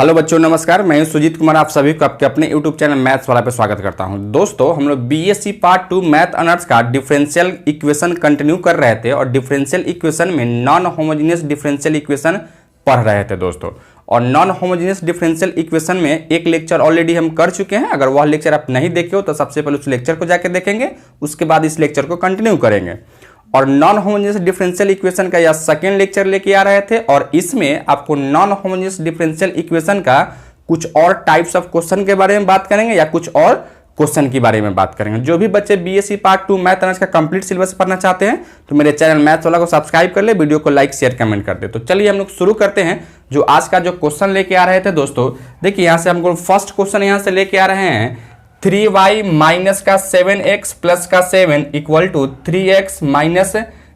Hello बच्चों, नमस्कार। मैं सुजीत कुमार आप सभी को आपके अपने यूट्यूब चैनल मैथ्स वाला पे स्वागत करता हूं। दोस्तों, हम लोग बीएससी पार्ट 2 मैथ ऑनर्स का डिफरेंशियल इक्वेशन कंटिन्यू कर रहे थे और डिफरेंशियल इक्वेशन में नॉन होमोजेनियस डिफरेंशियल इक्वेशन पढ़ रहे थे दोस्तों। और नॉन होमोजेनियस डिफरेंशियल इक्वेशन में एक लेक्चर ऑलरेडी हम कर चुके हैं। अगर वह लेक्चर आप नहीं देखे हो तो सबसे पहले उस लेक्चर को जाकर देखेंगे, उसके बाद इस लेक्चर को कंटिन्यू करेंगे। और नॉन होमोजेनियस डिफरेंशियल इक्वेशन का यह सेकेंड लेक्चर लेके आ रहे थे और इसमें आपको नॉन होमोजेनियस डिफरेंशियल इक्वेशन का कुछ और टाइप्स ऑफ क्वेश्चन के बारे में बात करेंगे या कुछ और क्वेश्चन के बारे में बात करेंगे। जो भी बच्चे बीएससी पार्ट 2 मैथ ऑनर्स का कंप्लीट सिलेबस पढ़ना चाहते हैं तो मेरे चैनल मैथ्स वाला को सब्सक्राइब कर ले, वीडियो को लाइक शेयर कमेंट कर दे। तो चलिए हम लोग शुरू करते हैं। जो आज का जो क्वेश्चन लेके आ रहे थे दोस्तों, देखिए यहाँ से हमको फर्स्ट क्वेश्चन यहाँ से लेके आ रहे हैं 3y माइनस का 7x प्लस का 7 equal to 3x minus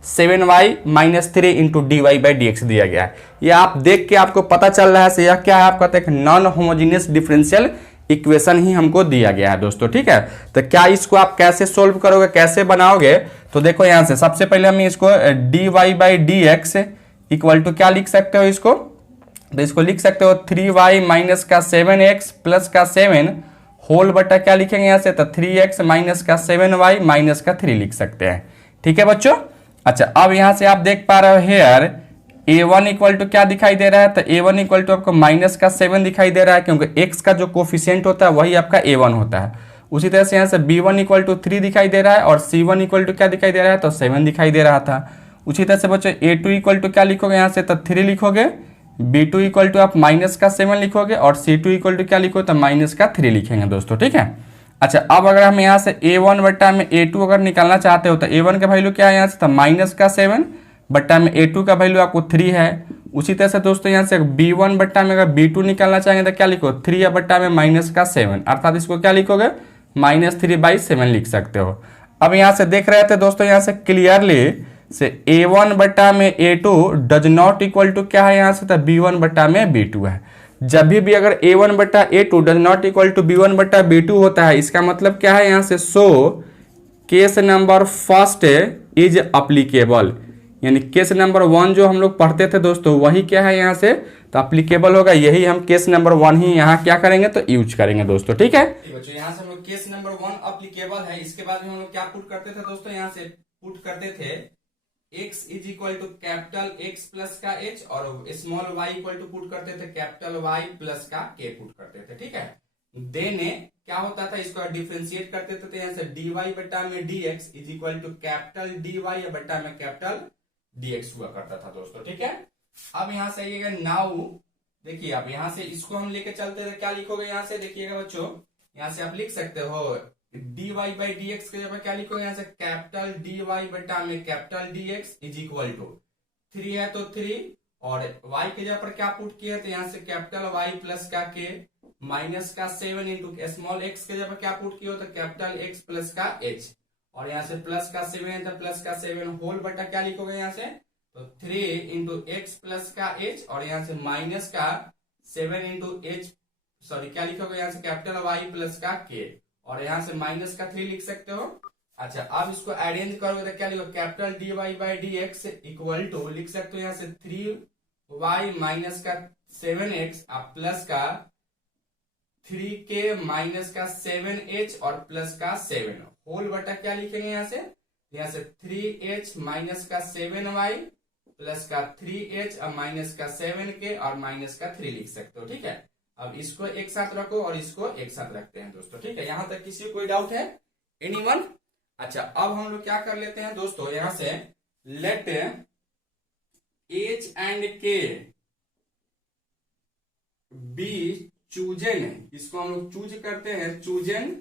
7y minus 3 into D Y by D X दिया गया है। यह आप देख के आपको पता चल रहा है यह क्या है, आपका एक नॉन होमोजेनियस डिफरेंशियल इक्वेशन ही हमको दिया गया है दोस्तों। ठीक है, तो क्या इसको आप कैसे सोल्व करोगे, कैसे बनाओगे? तो देखो यहाँ से सबसे पहले हम इसको D Y by D X equal to क्या लिख सकते हो इसको, तो इसको लिख सकते हो 3y माइनस का 7x प्लस का 7 होल बटा क्या लिखेंगे यहाँ से, तो 3x माइनस का 7y माइनस का 3 लिख सकते हैं। ठीक है बच्चों। अच्छा, अब यहां से आप देख पा रहे हो हेयर a1 इक्वल टू क्या दिखाई दे रहा है, तो a1 इक्वल टू आपको माइनस का 7 दिखाई दे रहा है क्योंकि x का जो कोफिशिएंट होता है वही आपका a1 होता है। उसी तरह से यहाँ से b1 इक्वल टू 3 दिखाई दे रहा है और c1 इक्वल टू क्या दिखाई दे रहा है, तो 7 दिखाई दे रहा था। उसी तरह से बच्चों a2 इक्वल टू क्या लिखोगे यहाँ से, तो 3 लिखोगे, b2 इक्वल टू आप माइनस का 7 लिखोगे और c2 इक्वल टू क्या लिखोगे, तो माइनस का 3 लिखेंगे दोस्तों। ठीक है। अच्छा, अब अगर हम यहाँ से a1 बट्टा में a2 अगर निकालना चाहते हो तो a1 का वैल्यू क्या है यहाँ से, तो माइनस का 7 बट्टा में a2 का वैल्यू आपको 3 है। उसी तरह से दोस्तों यहाँ से b1 बट्टा में अगर b2 निकालना चाहेंगे तो क्या लिखो, 3 या बट्टा में माइनस का 7, अर्थात इसको क्या लिखोगे, -3/7 लिख सकते हो। अब यहाँ से देख रहे थे दोस्तों यहाँ से क्लियरली से a1 बट्टा में a2 does not equal to क्या है यहाँ से, तो b1 बट्टा में b2 है। जब भी अगर a1 बट्टा a2 does not equal to b1 बट्टा b2 होता है, इसका मतलब क्या है यहाँ से, so case number first is applicable, यानी केस नंबर 1 जो हम लोग पढ़ते थे दोस्तों वही क्या है यहाँ से, तो अप्लीकेबल होगा। यही हम केस नंबर 1 ही यहाँ क्या करेंगे, तो यूज करेंगे दोस्तों। ठीक है बच्चों, यहाँ से हम लोग केस नंबर 1 अप्लीकेबल है। इसके बाद में हम लोग क्या पुट करते थे दोस्तों, यहाँ से पुट करते थे x is equal to capital x plus का h और small y equal to put करते थे कैपिटल y प्लस का k पुट करते थे। ठीक है। देन क्या होता था, इसको डिफरेंशिएट करते थे तो यहाँ से dy बट्टा में dx is equal to capital dy बट्टा में कैपिटल dx हुआ करता था दोस्तों। ठीक है। अब यहाँ से आइएगा, नाउ देखिए आप यहाँ से इसको हम लेके चलते थे, क्या लिखोगे यहाँ से, देखिएगा बच्चों यहाँ से आप लिख सकते हो dy बाई dx के जगह क्या लिखोगे यहाँ से, कैपिटल dy बटा में capital dx is equal to 3 है तो 3 और y के जगह पर क्या पुट किया, तो यहाँ से कैपिटल y प्लस का k माइनस का 7 इंटू स्मॉल x के जगह पर क्या पुट किया, तो कैपिटल x प्लस का h और यहाँ से प्लस का 7 है तो प्लस का 7 होल बटा क्या लिखोगे यहाँ से, तो 3 इंटू x प्लस का h और यहाँ से माइनस का 7 इंटू h सॉरी क्या लिखोगे यहाँ से, कैपिटल y प्लस का k और यहाँ से माइनस का 3 लिख सकते हो। अच्छा, अब इसको अरेंज करोगे तो क्या लिखो, capital dy by dx equal to लिख सकते हो यहाँ से 3y माइनस का 7x प्लस का 3k माइनस का 7h और प्लस का 7 होल बटा क्या लिखेंगे यहाँ से 3h माइनस का 7y प्लस का 3h और माइनस का 7k और माइनस का 3 लिख सकते हो। ठीक है। अब इसको एक साथ रखो और इसको एक साथ रखते हैं दोस्तों। ठीक है, यहां तक किसी को कोई डाउट है, एनीवन? अच्छा, अब हम लोग क्या कर लेते हैं दोस्तों, यहां से let h and k be chosen, इसको हम लोग चूज करते हैं, चूजन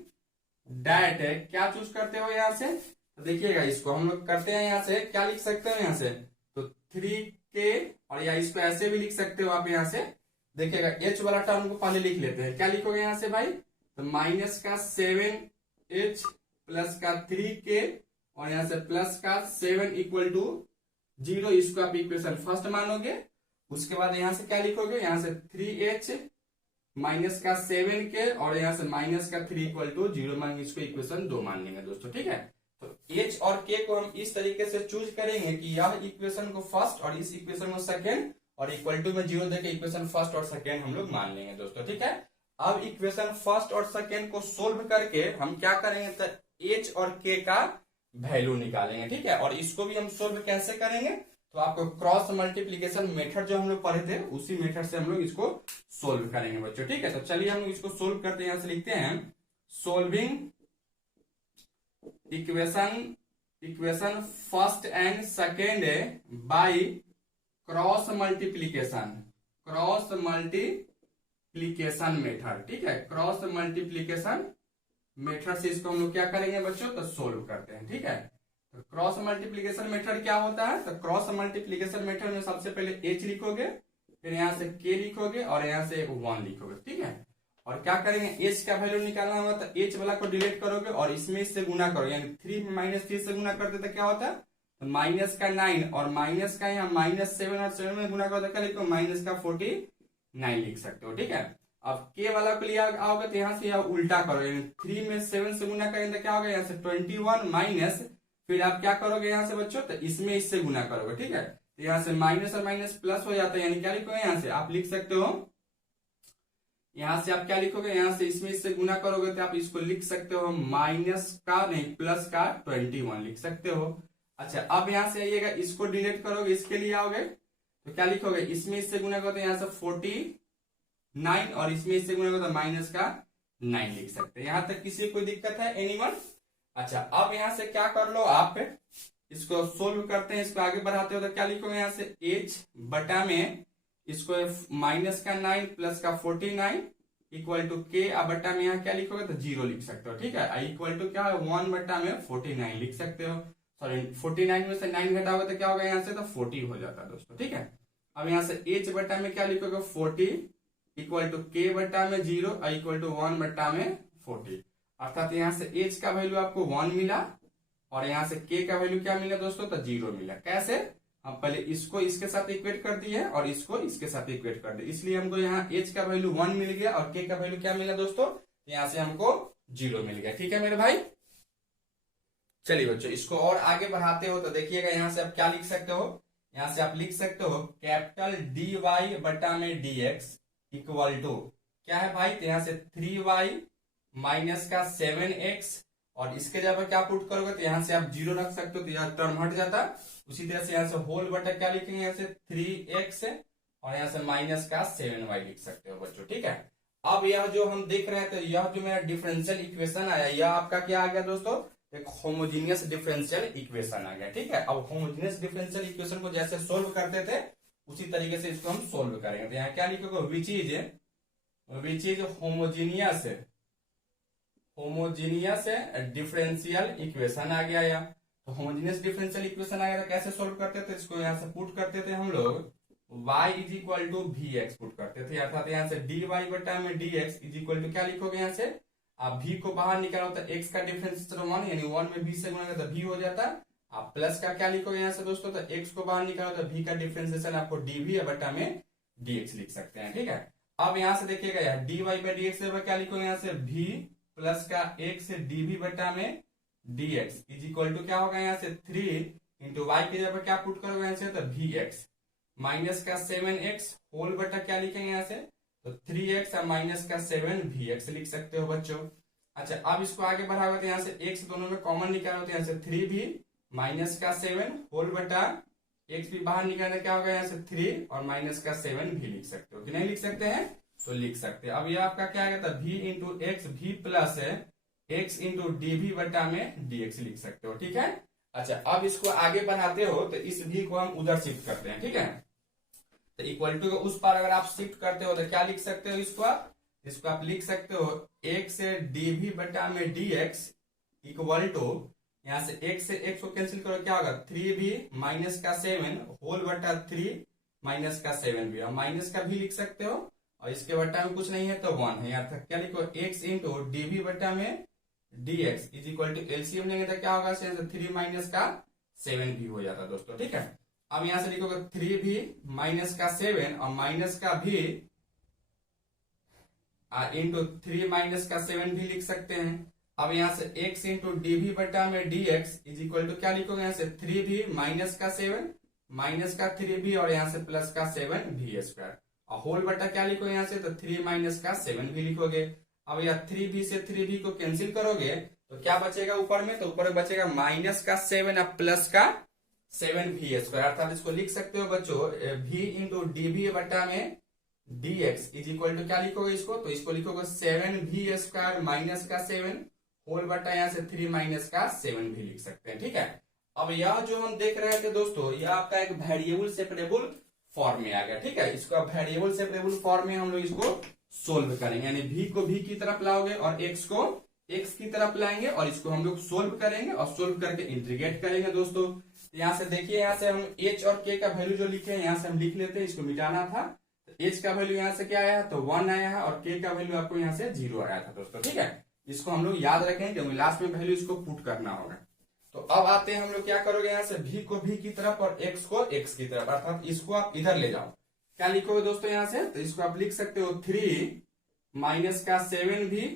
डैट क्या चूज करते हो यहाँ से, तो देखिएगा इसको हम लोग करते हैं यहाँ से क्या लिख सकते हो यहाँ से, तो 3k और या इसको ऐसे भी लिख सकते हो आप यहाँ से, देखिएगा h वाला टर्म को पहले लिख लेते हैं, क्या लिखोगे यहाँ से भाई, तो माइनस का 7h प्लस का 3k और यहाँ से प्लस का 7 इक्वल टू 0, इसको आप इक्वेशन फर्स्ट मानोगे। उसके बाद यहाँ से क्या लिखोगे, यहाँ से 3h माइनस का 7k और यहाँ से माइनस का 3 इक्वल टू 0 मानेंगे, इसको इक्वेशन 2 मान लेंगे दोस्तों। ठीक है। तो h और k को हम इस तरीके से चूज करेंगे कि यह इक्वेशन को फर्स्ट और इस इक्वेशन को सेकेंड और इक्वल टू में 0 देके इक्वेशन फर्स्ट और सेकेंड हम लोग मान लेंगे दोस्तों, ठीक है। अब इक्वेशन फर्स्ट और सेकेंड को सोल्व करके हम क्या करेंगे, तो h और k का वैल्यू निकालेंगे, ठीक है। और इसको भी हम सोल्व कैसे करेंगे, तो आपको क्रॉस मल्टीप्लीकेशन मेथड जो हम लोग पढ़े थे उसी मेथड से हम लोग इसको सोल्व करेंगे बच्चों, ठीक है। तो चलिए हम लोग इसको सोल्व करते हैं। यहां से लिखते हैं solving equation first and second by cross multiplication method, ठीक है। क्रॉस मल्टीप्लीकेशन मेथड से इसको हम लोग क्या करेंगे बच्चों, तो सोल्व करते हैं, ठीक है। तो क्रॉस मल्टीप्लीकेशन मेथड क्या होता है, तो क्रॉस मल्टीप्लीकेशन मेथड में सबसे पहले h लिखोगे, फिर यहां से k लिखोगे और यहां से 1 लिखोगे, ठीक है। और क्या करेंगे, h का वैल्यू निकालना होगा तो h वाला को डिलीट करोगे और इसमें इससे गुना करोगे, यानी 3 में -3 से गुना करते तो क्या होता है, तो माइनस का 9 और माइनस का यहाँ -7 और 7 में गुना करो तो क्या लिखो, माइनस का 49 लिख सकते हो, ठीक है। अब k वाला को लिया आओगे तो यहाँ से यहाँ उल्टा करो, यानी 3 में 7 से गुना करेंगे तो क्या होगा, यहाँ से 21 माइनस, फिर आप क्या करोगे यहाँ से बच्चों, तो इसमें इससे गुना करोगे, ठीक है। तो यहाँ से माइनस और माइनस प्लस हो जाता है, यानी क्या लिखोगे, यहाँ से आप लिख सकते हो, यहाँ से आप क्या लिखोगे, यहाँ से इसमें इससे गुना करोगे तो आप इसको लिख सकते हो माइनस का नहीं प्लस का 21 लिख सकते हो। अच्छा, अब यहाँ से आइएगा, इसको डिलीट करोगे, इसके लिए आओगे तो क्या लिखोगे, इसमें इससे गुना करोगे यहाँ से 49 और इसमें इससे गुना करोगे तो माइनस का 9 लिख सकते हैं। यहाँ तक किसी कोई दिक्कत है, एनीवन? अच्छा, अब यहाँ से क्या कर लो, आप इसको सोल्व करते हैं, इसको आगे बढ़ाते हो तो क्या लिखोगे, यहाँ से h बटा में इसको माइनस का 9 प्लस का 49 इक्वल टू k, अब बटा में यहाँ क्या लिखोगे, तो 0 लिख सकते हो, ठीक है। इक्वल टू क्या है, 1 बटा में 49 लिख सकते हो, सॉरी 49 में से 9 घटाओगे तो क्या होगा, यहाँ से तो 40 हो जाता है दोस्तों, ठीक है। अब यहाँ से h बटा में क्या लिखोगे, 40 इक्वल टू k बटा में 0 इक्वल टू 1 बटा में 40, अर्थात यहाँ से h का वैल्यू आपको 1 मिला और यहाँ से k का वैल्यू क्या मिला दोस्तों, तो 0 मिला। कैसे, हम पहले इसको इसके साथ इक्वेट कर दिए और इसको इसके साथ इक्वेट कर दिए, इसलिए हमको यहाँ h का वैल्यू 1 मिल गया और k का वैल्यू क्या मिला दोस्तों, यहाँ से हमको 0 मिल गया, ठीक है मेरे भाई। चलिए बच्चों, इसको और आगे बढ़ाते हो तो देखिएगा, यहाँ से आप क्या लिख सकते हो, यहाँ से आप लिख सकते हो कैपिटल dy बटा में dx इक्वल टू क्या है भाई, तो यहाँ से 3y माइनस का 7x और इसके जगह क्या पुट करोगे, तो यहाँ से आप 0 रख सकते हो तो यहाँ टर्म हट जाता। उसी तरह से यहाँ से होल बटा क्या लिखेंगे, यहाँ से 3x और यहाँ से माइनस का 7y लिख सकते हो बच्चों, ठीक है। अब यह जो हम देख रहे हैं, तो यह जो मेरा डिफरेंशियल इक्वेशन आया, यह आपका क्या आ गया दोस्तों, एक होमोजीनियस डिफरेंशियल इक्वेशन आ गया, ठीक है। अब होमोजीनियस डिफरेंशियल इक्वेशन को जैसे सोल्व करते थे उसी तरीके से इसको हम सोल्व करेंगे। तो यहाँ क्या लिखोगे, which is homogeneous differential equation आ गया। या तो होमोजीनियस डिफरेंशियल इक्वेशन आ गया, तो कैसे सोल्व करते थे, इसको यहाँ से पुट करते थे हम लोग, y is equal to V X put करते थे, अर्थात यहाँ से dy बटा में dx इज इक्वल टू क्या लिखोगे, यहाँ से आप v को बाहर निकालो तो x का डिफरेंस 1 यानी 1 में v से गुणा तो v हो जाता है। आप प्लस का क्या लिखोगे यहाँ से दोस्तों, तो x को बाहर निकालो तो v का डिफरेंशिएशन आपको dv बटा में dx लिख सकते हैं, ठीक है। अब यहाँ से देखिएगा, यार dy बाई dx क्या लिखोगे, यहाँ से v प्लस का x dv बटा में dx इज इक्वल टू क्या होगा, यहाँ से 3 इंटू वाई की जगह क्या पुट करोगे यहाँ से, तो vx माइनस का 7x होल बटा क्या लिखेंगे यहाँ से, तो 3x और माइनस का 7vx लिख सकते हो बच्चों। अच्छा, अब इसको आगे बढ़ाओगे तो यहाँ से x दोनों में कॉमन निकालो तो यहाँ से 3v माइनस का 7 होल बटा x भी बाहर निकालना क्या होगा, यहाँ से 3 और माइनस का 7v लिख सकते हो कि नहीं लिख सकते हैं, तो लिख सकते हैं। अब ये आपका क्या आएगा, तो v into x v plus x into dv बटा में dx लिख सकते हो, ठीक है। अच्छा, अब इसको आगे बढ़ाते हो तो इस v को हम उधर शिफ्ट करते हैं, ठीक है। तो इक्वल टू उस पर अगर आप शिफ्ट करते हो तो क्या लिख सकते हो, इसको आप लिख सकते हो x dv बटा में dx इक्वल टू यहाँ से x को कैंसिल करो क्या होगा, 3v माइनस का 7 होल बटा 3 माइनस का 7v और माइनस का भी लिख सकते हो और इसके बटा में कुछ नहीं है तो 1 है। यहाँ तक क्या लिखो, x इंटू dv बटा में dx is equal to LCM लेंगे तो क्या होगा, 3 माइनस का 7v हो जाता दोस्तों, ठीक है। अब यहां से लिखोगे 3v माइनस का 7 और माइनस का भी इंटू 3 माइनस का 7 भी लिख सकते हैं। अब यहां से x इंटू dv बटा में dx इज इक्वल टू क्या लिखोगे, यहाँ से 3v माइनस का 7 माइनस का 3b और यहाँ से प्लस का 7v²। और होल बटा क्या लिखो यहाँ से, तो 3 माइनस का 7v लिखोगे। अब यह 3b से 3b को कैंसिल करोगे तो क्या बचेगा ऊपर में, तो ऊपर में बचेगा माइनस का 7 और प्लस का 7v²। अर्थात इसको लिख सकते हो बच्चों v इंटू डी बटा में dx इज इक्वल टू क्या लिखोगे इसको, तो इसको लिखोगे 7v² माइनस का 7 होल बटा यहाँ से 3 माइनस का 7 भी लिख सकते हैं। ठीक है, अब यह जो हम देख रहे थे दोस्तों, यह आपका एक वेरिएबल सेपरेबल फॉर्म में आ गया। ठीक है, इसको आप वेरिएबल सेपरेबल फॉर्म में हम लोग इसको सोल्व करेंगे, यानी v को v की तरफ लाओगे और x को x की तरफ लाएंगे और इसको हम लोग सोल्व करेंगे और सोल्व करके इंटीग्रेट करेंगे दोस्तों। यहाँ से देखिए, यहाँ से हम h और k का वैल्यू जो लिखे हैं यहाँ से हम लिख लेते हैं, इसको मिटाना था। तो h का वैल्यू यहाँ से क्या आया है, तो 1 आया है और k का वैल्यू आपको यहाँ से 0 आया था दोस्तों। ठीक है, इसको हम लोग याद रखेंगे क्योंकि लास्ट में वैल्यू इसको पुट करना होगा। तो अब आते हैं हम लोग क्या करोगे, यहाँ से v को v की तरफ और x को x की तरफ, अर्थात इसको आप इधर ले जाओ। क्या लिखोगे दोस्तों यहाँ से, तो इसको आप लिख सकते हो 3 माइनस का 7v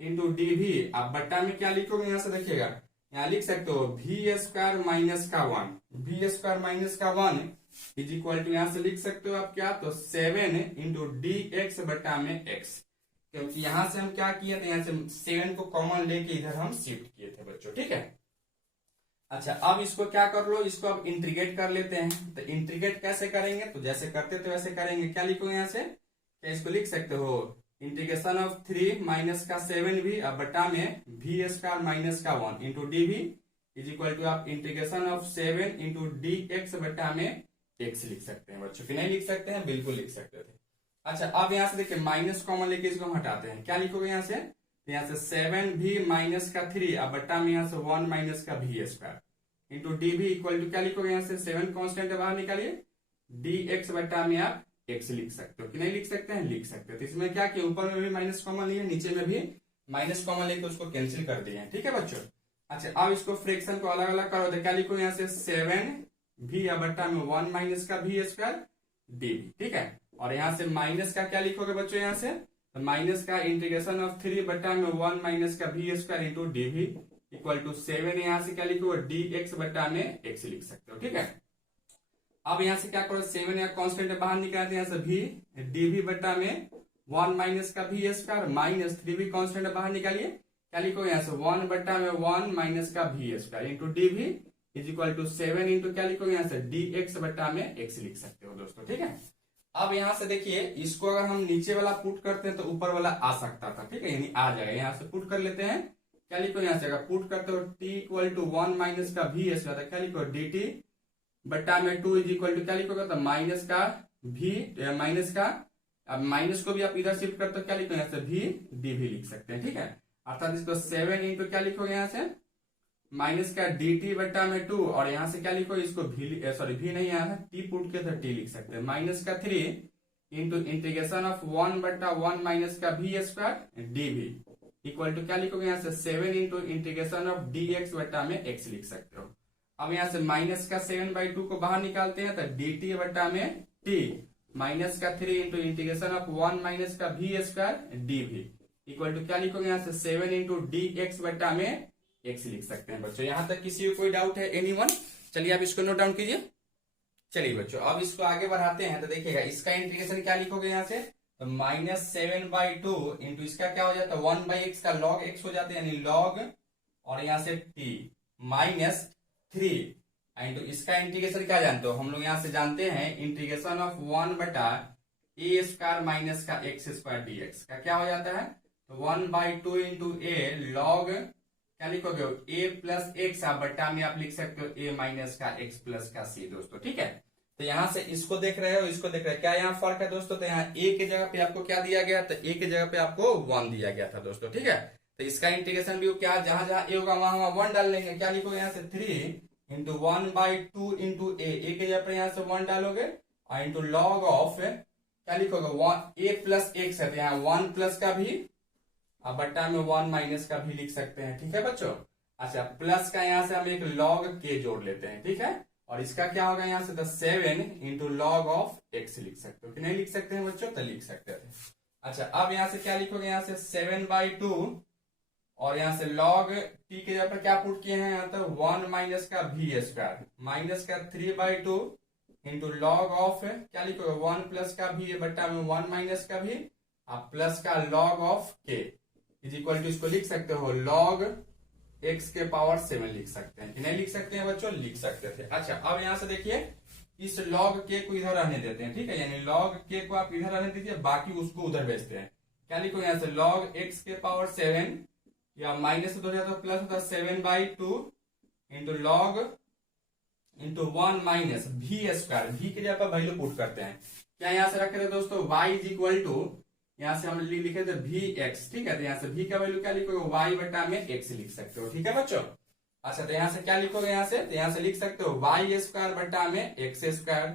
इंटू डी। आप बट्टा में क्या लिखोगे यहाँ से देखिएगा, यहाँ लिख सकते हो v² माइनस का 1, v² माइनस का 1 इज इक्वल टू यहाँ से लिख सकते हो आप क्या, तो 7 इंटू dx बट्टा में x। क्योंकि यहां से हम क्या किए थे, यहाँ से 7 को कॉमन लेके इधर हम शिफ्ट किए थे बच्चों। ठीक है, अच्छा अब इसको क्या कर लो, इसको अब इंटीग्रेट कर लेते हैं। तो इंटीग्रेट कैसे करेंगे, तो जैसे करते थे वैसे करेंगे। क्या लिखोगे यहाँ से, क्या इसको लिख सकते हो इंटीग्रेशन ऑफ 3 माइनस का 7v अब बटा में v² माइनस का 1 into D is equal to आप इंटीग्रेशन ऑफ 7 इंटू dx बटा में x लिख सकते हैं बच्चों, कि नहीं लिख सकते हैं, बिल्कुल लिख सकते थे। अच्छा अब यहाँ से देखिए माइनस कॉमन लेके इसको हम हटाते हैं। क्या लिखोगे यहाँ से, तो यहाँ से 7v माइनस का 3 अब बट्टा में यहाँ से 1 माइनस का v² into D equal to क्या लिखोगे यहाँ से 7 कांस्टेंट बाहर निकालिए, dx बट्टा में आप x लिख सकते हो, कि नहीं लिख सकते हैं, लिख सकते हो। तो इसमें क्या किया, ऊपर में भी माइनस कॉमन लिया, नीचे में भी माइनस कॉमन लेके उसको कैंसिल कर दिए। ठीक है बच्चों, अच्छा अब इसको फ्रैक्शन को अलग अलग करो। तो क्या लिखो यहाँ से 7v अब बट्टा में 1 माइनस का v² डी। ठीक है, और यहाँ से माइनस का क्या लिखोगे बच्चों, यहाँ से तो माइनस का इंटीग्रेशन ऑफ 3 बट्टा में 1 माइनस का v² into D equal to 7 यहाँ से क्या लिखोगे dx बट्टा में x लिख सकते हो। ठीक है, अब यहाँ से क्या करो 7 या कांस्टेंट बाहर निकालते हैं, यहाँ से v डी बट्टा में 1 माइनस का v² माइनस 3v कांस्टेंट बाहर निकालिए। क्या लिखोगे यहाँ से 1 बट्टा में 1 माइनस का v² into D is equal to 7 into क्या लिखोगे यहाँ से dx बट्टा में x लिख सकते हो दोस्तों। ठीक है, अब यहां से देखिए इसको अगर हम नीचे वाला पुट करते हैं तो ऊपर वाला आ सकता था। ठीक है, यानी आ जाएगा, यहाँ से पुट कर लेते हैं। क्या लिखो यहाँ से, अगर पुट करते हो t इक्वल टू 1 माइनस का v², क्या लिखो dt बट्टा में 2 इज इक्वल टू क्या लिखोगे, तो माइनस का v माइनस का, अब माइनस को भी आप इधर शिफ्ट करते हो, क्या लिखो यहाँ से v डी लिख सकते हैं। ठीक है, अर्थात इसको 7 इंटू क्या लिखोगे यहाँ से माइनस का dt बट्टा में 2 और यहाँ से क्या लिखो इसको v नहीं आया था, t पुट के तो t लिख सकते हैं, माइनस का 3 इंटू इंटीग्रेशन ऑफ 1 बट्टा 1 माइनस का v² डी इक्वल टू क्या लिखोगे यहाँ से 7 इंटू इंटीग्रेशन ऑफ dx बट्टा में x लिख सकते हो। अब यहाँ से माइनस का 7/2 को बाहर निकालते हैं, तो dt बट्टा में t माइनस का 3 इंटू इंटीग्रेशन ऑफ 1 माइनस का v² डी इक्वल टू क्या लिखोगे यहाँ से 7 इंटू dx बट्टा में x लिख सकते हैं बच्चों। यहां तक किसी को कोई डाउट है, एनीवन? चलिए आप इसको नोट डाउन कीजिए। चलिए बच्चों अब इसको आगे बढ़ाते हैं। तो देखिएगा इसका इंटीग्रेशन क्या लिखोगे यहाँ से, तो -7/2 इंटू इसका क्या हो जाता है 1/x का log x हो जाता है, यानी log और यहाँ से t -3 इंटू इसका इंटीग्रेशन क्या जानते हो हम लोग, यहाँ से जानते हैं इंटीग्रेशन ऑफ 1 बटा a² माइनस का x² dx का क्या हो जाता है, तो 1/2 इंटू a log क्या लिखोगे a प्लस एक्स बट्टा में आप लिख सकते हो a माइनस का x प्लस का c दोस्तों। ठीक है, तो यहाँ से इसको देख रहे हो, इसको देख रहे हो, क्या यहाँ फर्क है दोस्तों, तो यहाँ a के जगह पे आपको क्या दिया गया, तो a के जगह पे आपको 1 दिया गया था दोस्तों। ठीक है, तो इसका इंटीग्रेशन भी क्या, जहां जहां a होगा वहां 1 डाल लेंगे। क्या लिखोगे यहाँ से 3 इंटू 1/2 इंटू a के जगह पे यहाँ से 1 डालोगे और इंटू लॉग ऑफ क्या लिखोगे a प्लस एक्स है, तो यहाँ 1 प्लस का भी अब बट्टा में 1 माइनस का भी लिख सकते हैं। ठीक है बच्चों, अच्छा प्लस का यहाँ से हम एक log k जोड़ लेते हैं। ठीक है, और इसका क्या होगा यहाँ से 7 इंटू लॉग ऑफ x लिख सकते हो, कि नहीं लिख सकते हैं बच्चों, तो लिख सकते थे। अच्छा अब यहाँ से क्या लिखोगे, यहाँ से 7/2 और यहाँ से log t के जगह पर क्या पुट किए हैं यहाँ तक 1 माइनस का v स्क्वायर माइनस का 3/2 इंटू लॉग ऑफ क्या लिखोगे 1 प्लस का v बट्टा में 1 माइनस का v आप प्लस का log of k is equal to इसको लिख सकते हो log x के पावर 7 लिख सकते हैं कि नहीं लिख सकते हैं बच्चों, लिख सकते थे। अच्छा अब यहां से देखिए इस log k को इधर रहने देते हैं, ठीक है, यानी log k को आप इधर रहने दीजिए, बाकी उसको उधर भेजते हैं। क्या लिखो यहाँ से log x के पावर 7 या माइनस हो जाता है तो प्लस होता है 7/2 into log into 1 minus v square, v के जगह पर वैल्यू पुट करते हैं। क्या यहाँ से रखे थे दोस्तों y इज इक्वल टू यहाँ से हम लिखे थे वी एक्स, ठीक है, तो यहाँ से v का वैल्यू क्या लिखोगे y बटा में x लिख सकते हो, ठीक है बच्चों। अच्छा तो यहाँ से क्या लिखोगे यहाँ से, तो यहाँ से लिख सकते हो y स्क्वायर बटा में x स्क्वायर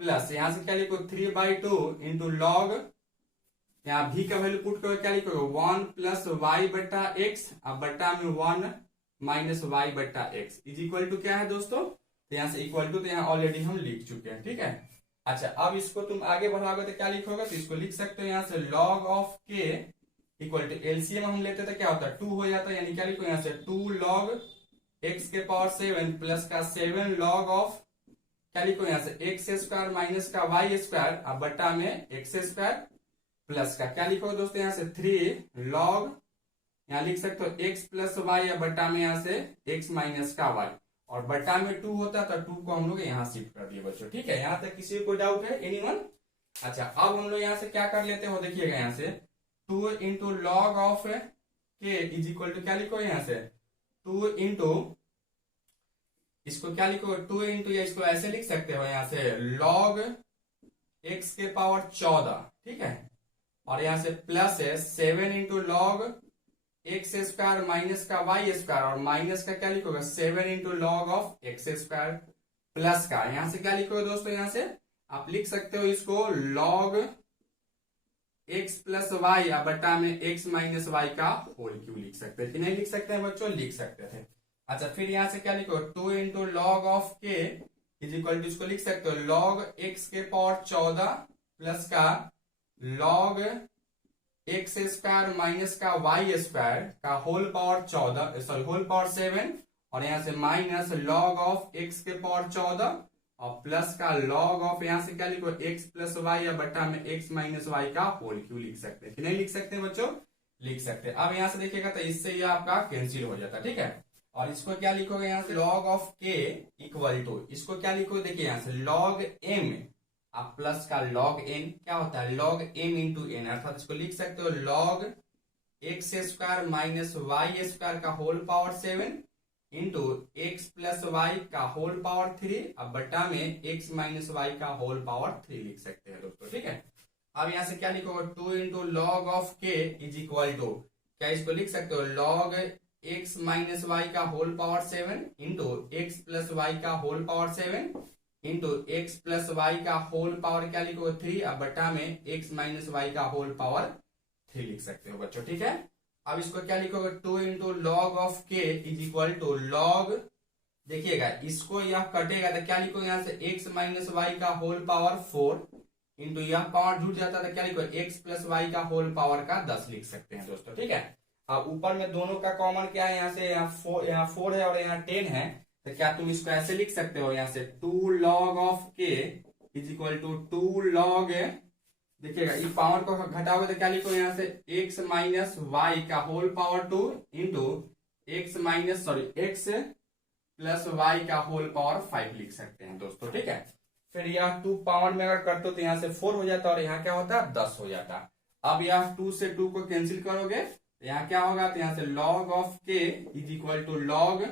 प्लस यहाँ से क्या लिखो 3/2 इंटू लॉग यहाँ v का वैल्यू पुट करोगे क्या लिखोगे 1 प्लस y बटा x अब बटा में 1 माइनस y बटा x इज इक्वल टू क्या है दोस्तों, तो यहाँ से इक्वल टू तो यहाँ ऑलरेडी हम लिख चुके हैं, ठीक है। अच्छा अब इसको तुम आगे बढ़ाओगे तो क्या लिखोगे, तो इसको लिख सकते हो यहाँ से log of k equal to LCM हम लेते थे क्या होता है 2 हो जाता है, यानी क्या लिखो यहाँ से 2 log x के पावर 7 प्लस का 7 log ऑफ क्या लिखो यहाँ से x स्क्वायर माइनस का y स्क्वायर अब बटा में x स्क्वायर प्लस का क्या लिखोगे दोस्तों यहाँ से 3 log यहाँ लिख सकते हो x प्लस y या बटा में यहाँ से x माइनस का y और बटा में 2 होता है तो 2 को हम लोग यहाँ शिफ्ट कर दिए बच्चों, ठीक है। यहाँ तक किसी को डाउट है एनीवन? अच्छा अब हम लोग यहाँ से क्या कर लेते हो देखिएगा यहाँ से 2 इंटू लॉग ऑफ के इज इक्वल टू क्या लिखो यहाँ से 2 इंटू इसको क्या लिखो 2 इंटू या इसको ऐसे लिख सकते हो यहाँ से log x के पावर 14, ठीक है, और यहाँ से प्लस है 7 into log x square minus का y स्क्वायर और माइनस का क्या लिखोगे 7 into log of x square plus का यहाँ से क्या लिखोगे दोस्तों यहाँ से आप लिख सकते हो इसको log x प्लस वाई बटा में x माइनस वाई का होल क्यूब लिख सकते हैं कि नहीं लिख सकते हैं बच्चों, लिख सकते थे। अच्छा फिर यहाँ से क्या लिखो 2 into log of k is equal to इसको लिख सकते हो log x के पावर 14 प्लस का log x स्क्वायर माइनस का y स्क्वायर का whole power 14 sorry whole power 7 और यहाँ से माइनस log ऑफ x के पावर 14 और प्लस का log ऑफ यहाँ से क्या लिखो x प्लस वाई या बटा में x माइनस वाई का होल क्यूब लिख सकते हैं कि नहीं लिख सकते बच्चों, लिख सकते हैं। अब यहाँ से देखिएगा तो इससे ये आपका कैंसिल हो जाता है, ठीक है। और इसको क्या लिखोगे यहाँ से log of k equal to इसको क्या लिखोगे देखिए यहाँ से log m आप प्लस का log n क्या होता है log m इंटू n अर्थात इसको लिख सकते हो log x square minus Y square का whole power 7 into X plus Y का होल पावर 3 अब बटा में x माइनस वाई का होल पावर 3 लिख सकते हैं दोस्तों, ठीक है। अब यहाँ से क्या लिखोगे 2 into log of k is equal to क्या इसको लिख सकते हो log x माइनस वाई का whole power 7 into X plus Y का whole power 7 into X plus Y का होल पावर क्या लिखोगे 3 अब बटा में x माइनस वाई का होल पावर 3 लिख सकते हो बच्चों, ठीक है। अब इसको क्या लिखोगे 2 into log of k is equal to log देखिएगा इसको यह कटेगा तो क्या लिखो यहाँ से x माइनस वाई का होल पावर 4 इंटू यह पावर जुट जाता था क्या लिखो x प्लस वाई का होल पावर का 10 लिख सकते हैं दोस्तों, ठीक है। अब ऊपर में दोनों का कॉमन क्या है यहाँ से यहाँ 4 है और यहाँ 10 है तो क्या तुम इसको ऐसे लिख सकते हो यहाँ से 2 log of k is equal to 2 log देखिएगा इस पावर को घटाओगे तो क्या लिखो यहाँ से x माइनस वाई का whole power 2 into X minus sorry x plus Y का होल पावर 5 लिख सकते हैं दोस्तों, ठीक है। फिर यह 2 पावर में अगर करते हो तो यहाँ से 4 हो जाता है और यहाँ क्या होता है 10 हो जाता है। अब यह 2 से 2 को कैंसिल करोगे तो यहाँ क्या होगा तो यहाँ से log of k is equal to log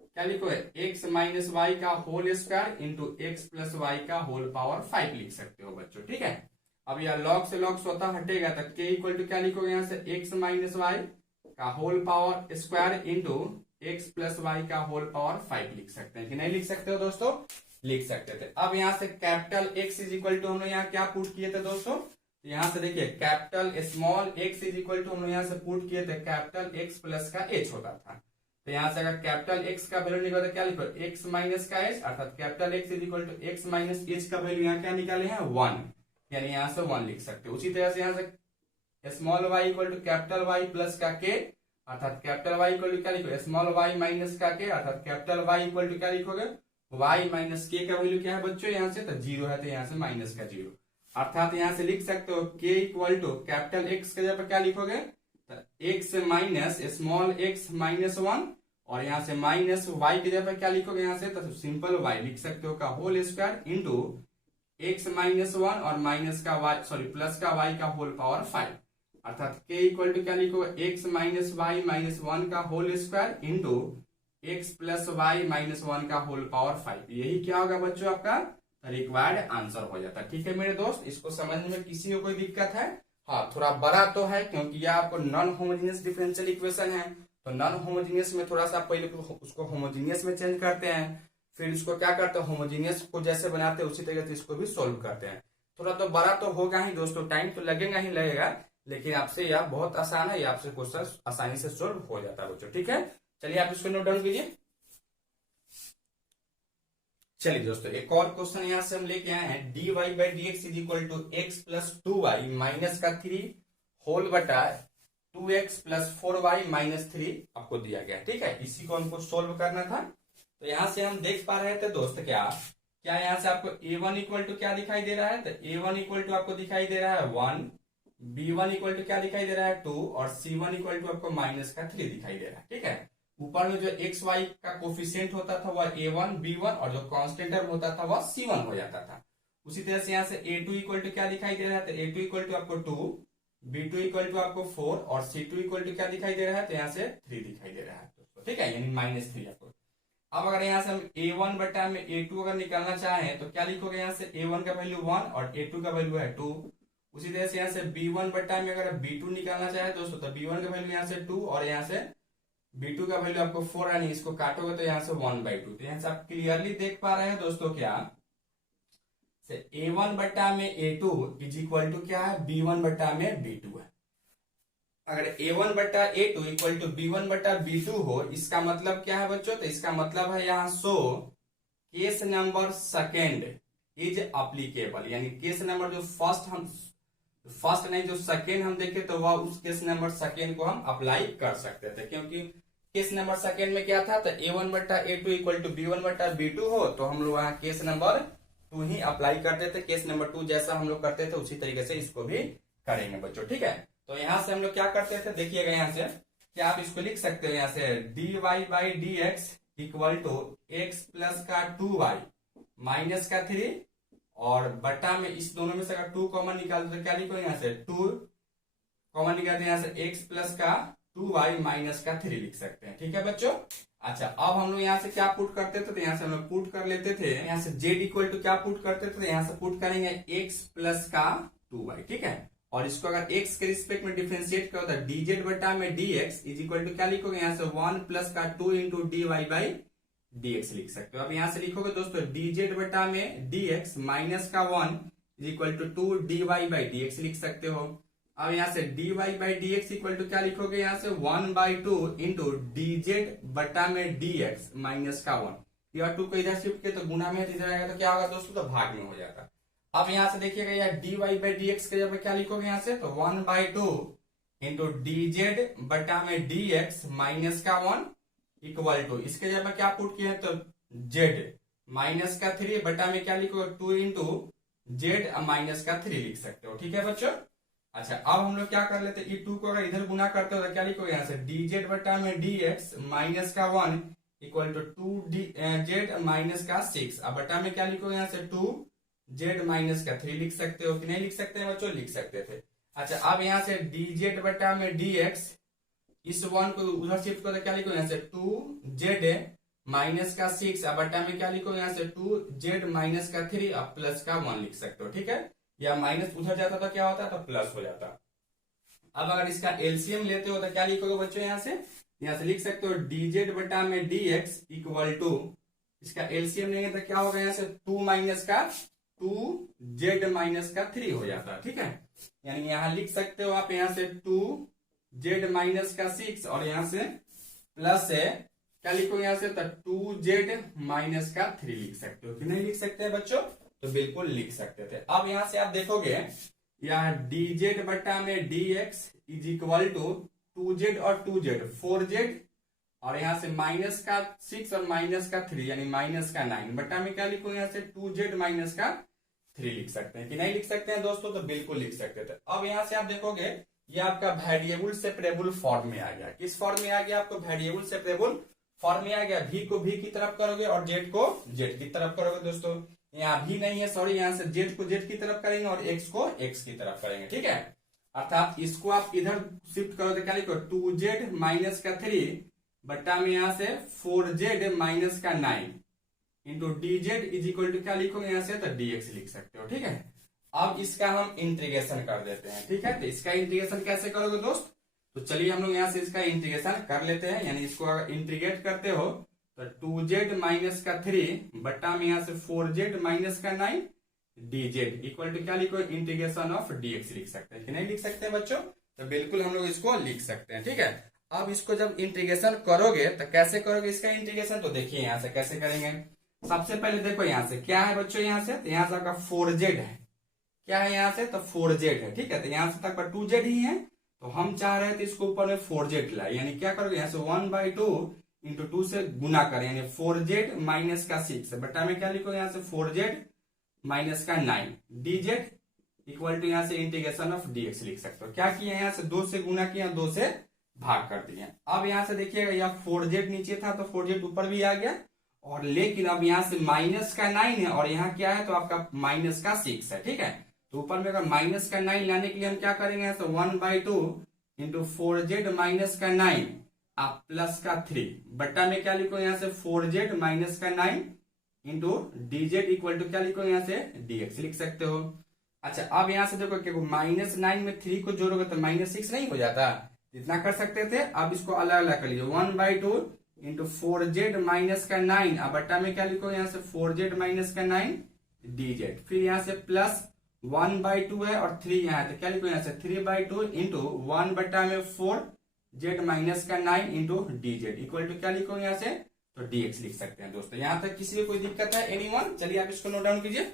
क्या लिखो x माइनस वाई का whole square into X plus Y का होल पावर 5 लिख सकते हो बच्चों, ठीक है। अब यह log से log स्वतः हटेगा तो k इक्वल टू क्या लिखोगे यहाँ से x माइनस वाई का whole power square into X plus Y का होल पावर 5 लिख सकते हैं कि नहीं लिख सकते हो दोस्तों, लिख सकते थे। अब यहाँ से capital x is equal to हम लोग यहाँ क्या पुट किए थे दोस्तों, यहाँ से देखिए capital small x is equal to हम लोग यहाँ से पुट किए थे कैपिटल x प्लस का h होता था। तो यहाँ से अगर कैपिटल x का वैल्यू निकाले तो क्या लिखो x माइनस का h अर्थात capital x is equal to x minus h का वैल्यू यहाँ क्या निकाले हैं 1, यानी यहाँ से 1 लिख सकते हो। उसी तरह से यहाँ से small y equal to capital Y plus का k अर्थात कैपिटल वाई इक्वल टू क्या लिखोगे, स्मॉल वाई माइनस का के, अर्थात कैपिटल वाई इक्वल टू क्या लिखोगे, वाई माइनस के का वैल्यू क्या है बच्चों यहाँ से, तो जीरो है, तो यहाँ से माइनस का जीरो। अर्थात यहाँ से लिख सकते हो के इक्वल टू कैपिटल एक्स के जगह क्या लिखोगे, तो x minus small x minus one, और यहाँ से माइनस वाई की जगह क्या लिखोगे यहाँ से, तो सिंपल वाई लिख सकते हो का whole square into X minus one और माइनस का वाई सॉरी प्लस का वाई का होल पावर 5। अर्थात के इक्वल टू क्या लिखोगे, X minus Y minus one का whole square into X plus Y minus one का होल पावर 5। यही क्या होगा बच्चों आपका रिक्वायर्ड आंसर हो जाता है। ठीक है मेरे दोस्त, इसको समझने में किसी को कोई दिक्कत है? हाँ, थोड़ा बड़ा तो है क्योंकि यह आपको नॉन होमोजेनियस डिफरेंशियल इक्वेशन है, तो नॉन होमोजेनियस में थोड़ा सा पहले उसको होमोजेनियस में चेंज करते हैं, फिर इसको क्या करते हैं, होमोजेनियस को जैसे बनाते हैं उसी तरीके से इसको भी सोल्व करते हैं। थोड़ा तो बड़ा तो होगा ही दोस्तों, टाइम तो लगेगा ही लगेगा, लेकिन आपसे यह बहुत आसान है, यह आपसे क्वेश्चन आसानी से सोल्व हो जाता है बच्चों। ठीक है, चलिए आप इसको नोट डाउन कीजिए। चलिए दोस्तों, एक और क्वेश्चन यहां से हम लेके आए हैं, dy by D X is equal to X plus 2y minus का 3 होल बटा 2x प्लस 4y माइनस 3 आपको दिया गया। ठीक है, इसी को हमको सोल्व करना था। तो यहां से हम देख पा रहे थे दोस्त क्या क्या यहाँ से आपको a1 इक्वल टू क्या दिखाई दे रहा है, तो a1 इक्वल टू आपको दिखाई दे रहा है 1, b1 इक्वल टू क्या दिखाई दे रहा है 2, और c1 इक्वल टू आपको माइनस का 3 दिखाई दे रहा है। ठीक है, ऊपर में जो एक्स वाई का कोफिशिएंट होता था वह a1 b1 और जो कांस्टेंट टर्म होता था वह c1 हो जाता था। उसी तरह से यहाँ से a2 इक्वल टू क्या दिखाई दे रहा है, तो a2 इक्वल टू आपको 2, b2 इक्वल टू आपको 4 और c2 इक्वल टू क्या दिखाई दे रहा है, तो यहाँ से 3 दिखाई दे रहा है। ठीक है, यानी -3 आपको। अब अगर यहाँ से हम a1 बटा में a2 अगर निकालना चाहें तो क्या लिखोगे, यहाँ से a1 का वैल्यू 1 और a2 का वैल्यू है 2। उसी तरह से यहाँ से b1 बटा में अगर b2 निकालना चाहे दोस्तों तो b1 का वैल्यू यहाँ से 2 और यहाँ से b2 का वैल्यू आपको 4, यानी इसको काटोगे तो यहाँ से 1/2। तो यहाँ से आप क्लियरली देख पा रहे हैं दोस्तों क्या से a1 बटा में a2 इज इक्वल टू क्या है, b1 बटा में b2 है। अगर a1 बटा a2 इक्वल टू b1 बटा b2 हो, इसका मतलब क्या है बच्चों, तो इसका मतलब है यहाँ so case number second is applicable, यानी केस नंबर जो फर्स्ट नहीं जो सेकेंड हम देखे तो वह उस केस नंबर सेकेंड को हम अप्लाई कर सकते थे, क्योंकि केस नंबर सेकेंड में क्या था, तो a1 बटा a2 इक्वल टू b1 बटा b2 हो तो हम लोग यहाँ केस नंबर 2 ही अप्लाई करते थे। केस नंबर 2 जैसा हम लोग करते थे उसी तरीके से इसको भी करेंगे बच्चों। ठीक है, तो यहां से हम लोग क्या करते थे, देखिएगा यहाँ से क्या आप इसको लिख सकते हो, यहाँ से dy by D X equal to X plus का 2y माइनस का 3 और बटा में इस दोनों में से अगर 2 कॉमन निकालते तो क्या लिखो, यहाँ से 2 कॉमन निकालते यहाँ से x प्लस का 2y माइनस का 3 लिख सकते हैं। ठीक है बच्चों। अच्छा, अब हम लोग यहाँ से क्या पुट करते थे, तो यहाँ से हम लोग पुट कर लेते थे, यहाँ से z इक्वल टू क्या पुट करते थे, यहाँ से पुट करेंगे x प्लस का 2y। ठीक है, और इसको अगर x के रिस्पेक्ट में डिफरेंशिएट करो तो dz बटा में dx इज इक्वल टू क्या लिखोगे, यहाँ से 1 प्लस का 2 इंटू dy बाई dx लिख सकते हो। अब यहाँ से लिखोगे दोस्तों dz बटा में dx माइनस का 1 is equal to 2 dy by dx लिख सकते हो। अब यहाँ से dy by dx equal to क्या लिखोगे, यहाँ से 1/2 इंटू dz बटा में dx माइनस का 1। यह 2 को इधर शिफ्ट किया तो गुना में इधर आएगा तो क्या होगा दोस्तों, तो भाग में हो जाता। अब यहाँ से देखिएगा यार dy बाई dx के जब क्या लिखोगे, यहाँ से तो 1/2 इंटू dz बटा में dx माइनस का 1 इक्वल टू इसके जब क्या पुट किया है तो z माइनस का 3 बटा में क्या लिखोगे 2 इंटू z माइनस का 3 लिख सकते हो। ठीक है बच्चों। अच्छा, अब हम लोग क्या कर लेते हैं, ये 2 को अगर इधर गुना करते हो तो क्या लिखोगे, यहाँ से dz बटा में dx माइनस का 1 इक्वल टू 2z माइनस का 6। अब बटा में क्या लिखोगे, यहाँ से 2z माइनस का 3 लिख सकते हो कि नहीं लिख सकते हैं बच्चों, लिख सकते थे। अच्छा, अब यहाँ से dz बटा में dx इस 1 को उधर शिफ्ट करो तो क्या लिखोगे, यहाँ से 2z माइनस का 6 अब बटा में क्या लिखोगे, यहाँ से 2z माइनस का 3 अब प्लस का 1 लिख सकते हो। ठीक है, या माइनस उधर जाता तो क्या होता, तो प्लस हो जाता। अब अगर इसका एलसीएम लेते हो तो क्या लिखोगे बच्चों, यहाँ से लिख सकते हो dz बटा में dx इक्वल टू इसका एलसीएम लेंगे तो क्या होगा, यहाँ से 2 माइनस का 2z माइनस का 3 हो जाता। ठीक है, यानी यहाँ लिख सकते हो आप यहाँ से 2z माइनस का 6 और यहाँ से प्लस है क्या लिखोगे, यहाँ से तो 2z माइनस का 3 लिख सकते हो कि नहीं लिख सकते हैं बच्चों, तो बिल्कुल लिख सकते थे। अब यहाँ से आप देखोगे यहाँ dz बटा में dx is equal to 2z और 2z 4z, और यहाँ से माइनस का 6 और माइनस का 3 यानी माइनस का 9 बटा में क्या लिखो यहाँ से 2z माइनस का 3 लिख सकते हैं कि नहीं लिख सकते हैं दोस्तों? तो बिल्कुल लिख सकते थे। अब यहाँ से आप देखोगे ये आपका वेरिएबल सेपरेबल फॉर्म में आ गया। किस फॉर्म में आ गया? आपको वेरिएबल सेपरेबल फॉर्म में आ गया। v को v की तरफ करोगे और z को z की तरफ करोगे दोस्तों। यहाँ v नहीं है, सॉरी, यहाँ से z को z की तरफ करेंगे और x को x की तरफ करेंगे, ठीक है। अर्थात इसको आप इधर शिफ्ट करो तो क्या लिखो 2z माइनस का 3 बट्टा में यहाँ से 4z माइनस का 9 into dz is equal to क्या लिखोगे यहाँ से? तो dx लिख सकते हो, ठीक है। अब इसका हम इंटीग्रेशन कर देते हैं, ठीक है। तो इसका इंटीग्रेशन कैसे करोगे दोस्त? तो चलिए हम लोग यहाँ से इसका इंटीग्रेशन कर लेते हैं। यानी इसको अगर इंटीग्रेट करते हो तो 2z माइनस का 3 बट्टा में यहाँ से 4z माइनस का 9 dz इक्वल टू क्या लिखो? इंटीग्रेशन ऑफ dx लिख सकते हैं कि नहीं लिख सकते हैं बच्चों? तो बिल्कुल हम लोग इसको लिख सकते हैं, ठीक है। अब इसको जब इंटीग्रेशन करोगे तो कैसे करोगे इसका इंटीग्रेशन? तो देखिए यहाँ से कैसे करेंगे। सबसे पहले देखो यहाँ से क्या है बच्चों, यहाँ से तो यहाँ से आपका 4z है। क्या है यहाँ से? तो 4z है, ठीक है। तो यहाँ से तक 2z ही है, तो हम चाह रहे थे इसको ऊपर में 4z लाए। यानी क्या करोगे यहाँ से 1/2 इंटू 2 से गुना करें, यानी 4z माइनस का 6 बटा में क्या लिखो यहाँ से 4z माइनस का 9 dz इक्वल टू यहाँ से इंटीग्रेशन ऑफ dx लिख सकते हो। क्या किया यहाँ से 2 से गुना किया, 2 से भाग कर दिया। अब यहाँ से देखिएगा यह 4z नीचे था तो 4z ऊपर भी आ गया, और लेकिन अब यहाँ से माइनस का 9 है और यहाँ क्या है? तो आपका माइनस का 6 है, ठीक है। तो ऊपर में अगर माइनस का 9 लाने के लिए हम क्या करेंगे? यहाँ से 1/2 इंटू 4z माइनस का 9 आप प्लस का 3 बट्टा में क्या लिखो यहाँ से 4z माइनस का 9 इंटू dz इक्वल टू क्या लिखो यहाँ से dx लिख सकते हो। अच्छा, अब यहाँ से देखो क्या माइनस 9 में 3 को जोड़ोगे तो माइनस 6 नहीं हो जाता? इतना कर सकते थे। अब इसको अलग अलग कर लीजिए, 1/2 इंटू 4z माइनस का 9 अब बट्टा में क्या लिखो यहाँ से 4z माइनस का 9 dz, फिर यहाँ से प्लस 1/2 है और 3 यहाँ है तो क्या लिखो यहाँ से 3/2 इंटू 1 बट्टा में 4z माइनस का 9 इंटू dz इक्वल टू क्या लिखो यहाँ से? तो dx लिख सकते हैं दोस्तों। यहाँ तक किसी को कोई दिक्कत है? एनीवन? चलिए आप इसको नोट डाउन कीजिए।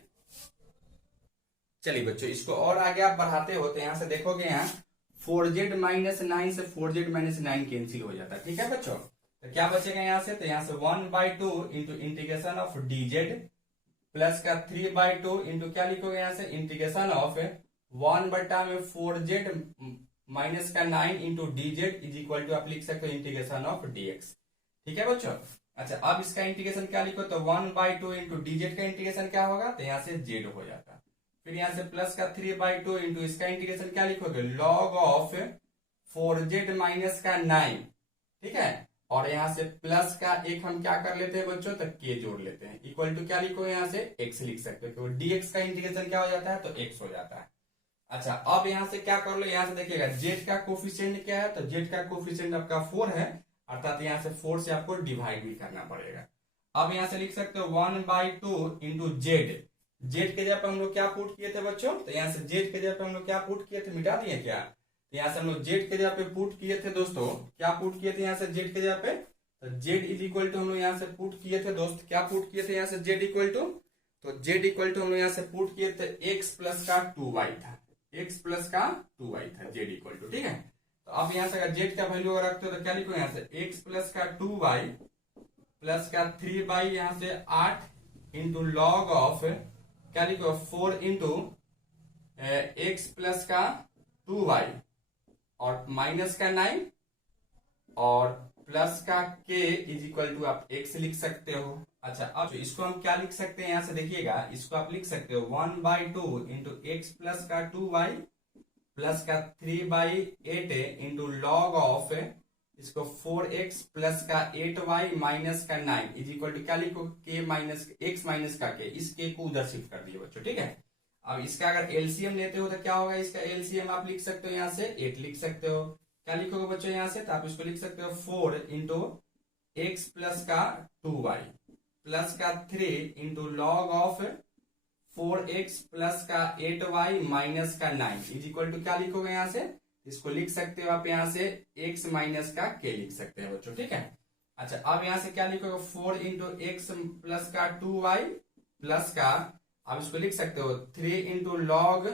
चलिए बच्चों इसको और आगे आप बढ़ाते हो तो यहाँ से देखोगे यहाँ 4z माइनस 9 से 4z माइनस 9 कैंसिल हो जाता है, ठीक है बच्चों। तो क्या बचेगा यहाँ से? तो यहाँ से 1/2 into integration of dz plus का 3/2 इंटू क्या लिखोगे यहाँ से इंटीग्रेशन ऑफ 1 बट्टा में 4z माइनस का 9 into dz is equal to आप लिख सकते हो इंटीग्रेशन ऑफ dx, ठीक है बच्चों। अच्छा, अब इसका इंटीग्रेशन क्या लिखो? तो 1/2 इंटू dz का इंटीग्रेशन क्या होगा? तो यहाँ से z हो जाता है। फिर यहाँ से प्लस का 3/2 इंटू इसका इंटीग्रेशन क्या लिखोगे? log ऑफ 4z माइनस का 9, ठीक है। और यहाँ से प्लस का एक हम क्या कर लेते हैं बच्चों? तो k जोड़ लेते हैं इक्वल टू क्या लिखो यहाँ से x लिख सकते हो, तो dx का इंटीग्रेशन क्या हो जाता है? तो x हो जाता है। अच्छा, अब यहाँ से क्या कर लो, यहाँ से देखिएगा z का कोफिशिएंट क्या है? तो z का कोफिशिएंट आपका 4 है, अर्थात यहाँ से 4 से आपको डिवाइड भी करना पड़ेगा। अब यहाँ से लिख सकते हो 1/2 इंटू z के जगह पे हम लोग क्या पुट किए थे बच्चों? तो यहाँ से z के जगह पे हम लोग क्या पुट किए थे? मिटा दिए क्या? तो यहाँ से हम लोग z के जगह पे पुट किए थे दोस्तों। क्या पुट किए थे यहाँ से z के जगह पे? तो z इज इक्वल टू हम लोग यहाँ से पुट किए थे दोस्त, क्या पुट किए थे यहाँ से z इक्वल टू? तो z इक्वल टू हम लोग यहाँ से पुट किए थे x प्लस का 2y था, x प्लस का 2y था z इक्वल टू, ठीक है। तो अब यहाँ से अगर z का वैल्यू अगर रखते हो तो क्या लिखो यहाँ से x प्लस का 2y प्लस का 3y यहाँ से 8 इंटू लॉग ऑफ क्या लिखो 4 इंटू x प्लस का 2y और माइनस का 9 और प्लस का k इज इक्वल टू आप x लिख सकते हो। अच्छा, अब इसको हम क्या लिख सकते हैं? यहाँ से देखिएगा इसको आप लिख सकते हो 1/2 इंटू x प्लस का 2y प्लस का 3/8 इंटू लॉग ऑफ इसको 4x प्लस का 8y माइनस का 9 इज इक्वल टू क्या लिखो k माइनस x माइनस का k, इस k को उधर शिफ्ट कर दिए बच्चों, ठीक है। अब इसका अगर एलसीएम लेते हो तो क्या होगा? इसका एलसीएम आप लिख सकते हो यहाँ से 8 लिख सकते हो। क्या लिखोगे बच्चों यहाँ से? तो आप इसको लिख सकते हो 4 इंटू एक्स प्लस का 2y प्लस का 3 into log of 4x plus का 8y माइनस का 9 इज इक्वल टू क्या लिखोगे यहाँ से? इसको लिख सकते हो आप यहाँ से x माइनस का k लिख सकते हैं बच्चों, ठीक है। अच्छा, अब यहाँ से क्या लिखोगे 4 इंटू एक्स प्लस का 2y प्लस का आप इसको लिख सकते हो 3 इंटू लॉग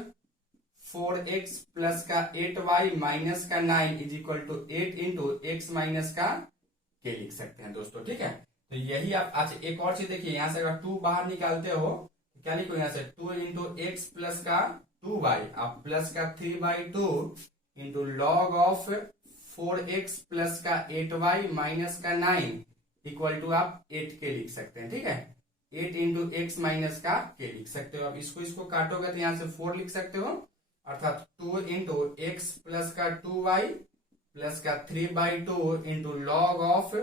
4x प्लस का 8y माइनस का 9 is equal to 8 into X minus का के लिख सकते हैं दोस्तों। ठीक है, तो यही आप अच्छा एक और चीज देखिए, यहां से अगर 2 बाहर निकालते हो तो क्या लिखो, यहां से 2 इंटू एक्स प्लस का 2y आप प्लस का 3/2 into log of 4x plus का 8y माइनस का 9 इक्वल टू आप 8 के लिख सकते हैं। ठीक है, 8 इंटू एक्स माइनस का के लिख सकते हो। अब इसको काटोगे तो यहां से 4 लिख सकते हो, अर्थात 2 इंटू एक्स प्लस का 2y प्लस का 3/2 into log of